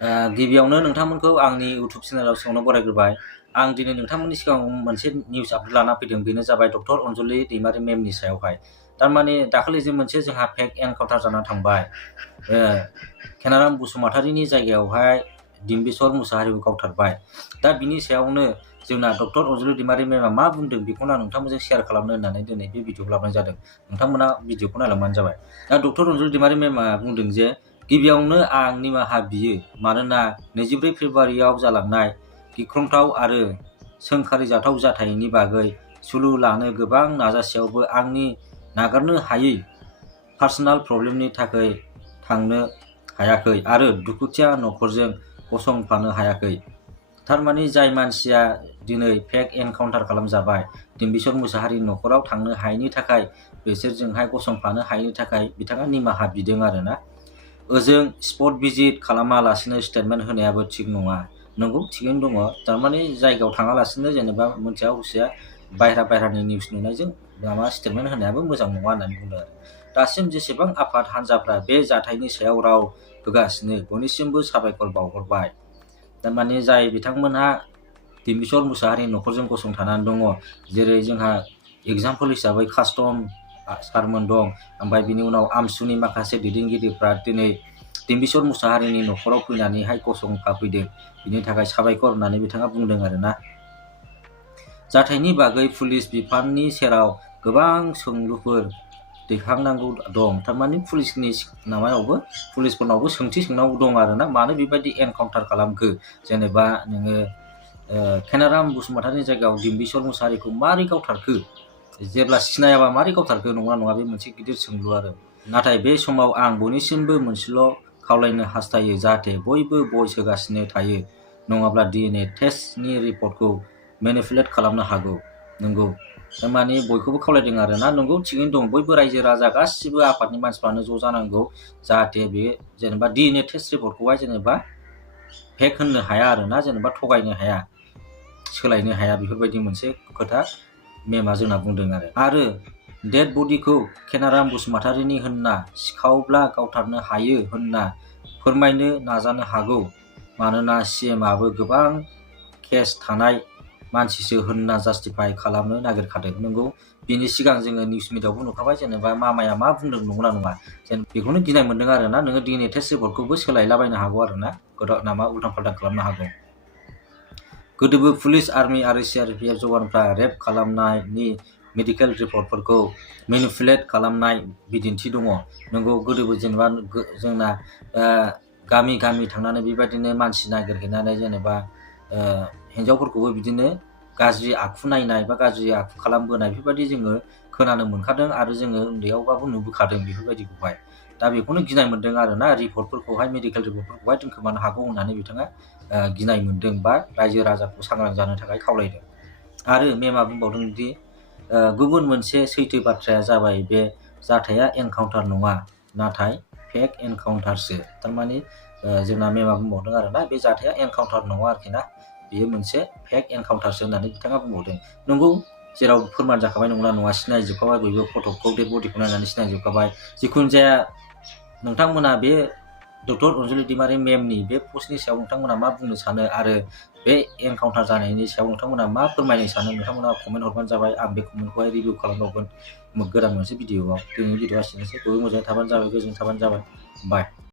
गिबियावनो नोंथांमोनखौ आंनि इउटुब चेनेलाव सोंनो बरायग्रोबाय। आं दिनै नोंथांमोननि सिगाङाव मोनसे निउस आपडेट लाना फैदों, बेनो जाबाय डक्टर अनजुलि दैमारि मेमनि सायावहाय। थारमाने दाखालि जे मोनसे जोंहा फेक एनकाउन्टार जाना थांबाय, केनाराम बसुमतारीनि जायगायावहाय डिम्बिश्वर मुसाहारिखौ गावथारबाय। दा बिनि सायावनो जोंना डक्टर अनजुलि दैमारि मेमा मा बुंदों बेखौनो आं नोंथांमोनजों शेयार खालामनो होननानै दिनै बे भिडिअखौ लाबोनाय जादों। नोंथांमोना भिडिअखौ नायलांबानो जाबाय। दा डक्टर अनजुलि दैमारि मेमा बुंदों जे गिबियावनो आं निमाहा बियो, मानोना 24 फेब्रुआरियाव जालांनाय गिख्रंथाव आरो सोंखारिजाथाव जाथायनि बागै सुलु लानो गोबां नाजासेयावबो आंनि नागारनो हायै पार्सनेल प्रब्लेमनि थाखाय थांनो हायाखै आरो दुखुथिया नखरजों गसंफानो हायाखै। थारमाने जाय मानसिया दिनै फेक एनकाउन्टार खालामजाबाय, डिम्बिश्वर मुसाहारिनि नखराव थांनो हायैनि थाखाय, बिसोरजोंहाय गसंफानो हायैनि थाखाय बिथाङा निमाहा बिदों आरोना। ओजों स्पट भिजिट खालामालासिनो स्टेटमेन्ट होनायाबो थिग नङा। नंगौ, थिगैनो दङ। थारमाने जायगायाव थाङालासिनो जेनेबा मोनथिया हुसिया बायह्रानि निउस नुनायजों स्टेटमेन्ट होनायाबो मोजां नङा होननानै बुंदों आरो। दासिम जेसेबां आफाद हान्जाफ्रा बे जाथायनि सायाव राव होगासिनो, बयनिसिमबो साबायखर बावहरबाय। थारमाने जाय बिथांमोनहा डिम्बिश्वर मुसाहारिनि नखरजों गसंथानानै दङ, जेरै जोंहा एग्जाम्पल हिसाबै कास्टम सारमोन दं, ओमफ्राय बिनि उनाव आमसुनि माखासे दैदेनगिरिफ्रा दिनै डिम्बिश्वर मुसाहारिनि नखराव फैनानैहाय गसंफाफैदों। बिनि थाखाय साबायखर होननानै बिथाङा बुंदों आरोना। जाथायनि बागै पुलिस बिफाननि सेराव गोबां सोंलुफोर दैखांनांगौ दं। थारमाने पुलिसफोरनावबो सोंथि सोंनांगौ दं आरोना। मानो बेबायदि एनकाउन्टार खालामखो? जेनेबा नोङो केनाराम बसुमतारीनि जायगायाव डिम्बिश्वर मुसाहारिखौ मारै गावथारखो? जेब्ला सिनायाबा मारै गावथारखो? नङा बे मोनसे गिदिर सोंलु आरो। नाथाय बे समाव आं बयनिसिमबो मोनसेल' खावलायनो हास्थायो, जाहाथे बयबो भइस होगासिनो थायो, नङाब्ला DNA टेस्टनि रिपर्टखौ मेनिपुलेट खालामनो हागौ। नंगौ, थारमाने बयखौबो खावलायदों आरोना। नंगौ, थिगैनो दं। बयबो रायजो राजा गासिबो आफादनि मानसिफ्रानो ज' जानांगौ, जाहाथे बे जेनेबा DNA टेस्ट रिपर्टखौहाय जेनेबा फेक होननो हाया आरोना, जेनेबा थगायनो हाया, सोलायनो हाया, बेफोरबायदि मोनसे खोथा मेमा जोंना बुंदों आरो डेड बडिखौ केनाराम बसुमतारीनि होनना सिखावब्ला गावथारनो हायो होनना फोरमायनो नाजानो हागौ, मानोना CMआबो गोबां केस थानाय मानसिसो होनना जास्टिफाइ खालामनो नागिरखादों। नंगौ, बिनि सिगां जोङो निउस मिडियाआवबो नुखाबाय, जेनेबा मामाया मा बुंदों नंगौना नङा। जेन बेखौनो गिनाय मोनदों आरोना। नोङो DNA टेस्ट रिपर्टखौबो सोलायलाबायनो हागौ आरोना, उल्टां फाल्टां खालामनो हागौ। गोदोबो पुलिस, आर्मि आरो CRPF जवानफ्रा रेप खालामनायनि मेडिकेल रिपर्टफोरखौ मेनिपुलेट खालामनाय बिदिन्थि दङ। नंगौ, गोदोबो जेनेबा जोंना गामि थांनानै बेबायदिनो मानसि नागिरहैनानै जेनेबा हिन्जावफोरखौबो बिदिनो गाज्रि आखु नायनाय बा गाज्रि आखु खालामबोनाय, बेफोरबायदि जोङो खोनानो मोनखादों आरो जोङो उन्दैयावबाबो नुबोखादों बेफोरबायदिखौहाय। दा बेखौनो गिनाय मोनदों आरोना। रिपर्टफोरखौहाय, मेडिकेल रिपर्टफोरखौहाय दोनखोमानो हागौ होननानै बिथाङा गिनाय मोनदों बा रायजो राजाखौ सांग्रां जानो थाखाय खावलायदों। आरो मेमा बुंबावदों दि गुबुन मोनसे सैथो बाथ्राया जाबाय, बे जाथाया एनकाउन्टार नङा, नाथाय फेक एनकाउन्टारसो। थारमाने जोंना मेमा बुंबावदों आरोना, बे जाथाया एनकाउन्टार नङा आरोखि ना, बेयो मोनसे फेक एनकाउन्टारसो होननानै बिथाङा बुंबावदों। नंगौ, जेराव फोरमान जाखाबाय, नंगौना नङा, सिनायजोबखाबाय, बयबो फटकखौ, डेड बडिखौ नायनानै सिनायजोबखाबाय। जिखुनु जाया नोंथांमोना बे डक्टर अनजुलि दैमारि मेमनि बे पस्टनि सायाव नोंथांमोना मा बुंनो सानो, आरो बे एनकाउन्टार जानायनि सायाव नोंथांमोना मा फोरमायनो सानो, नोंथांमोना कमेन्ट हरबानो जाबाय। आं बे कमेन्टखौहाय रिभिउ खालामबावगोन गोदान मोनसे भिडिअआव। दिनैनि भिडिअआ एसेनोसै। बयबो मोजाङै थाबानो जाबाय, गोजोन थाबानो जाबाय। बाय।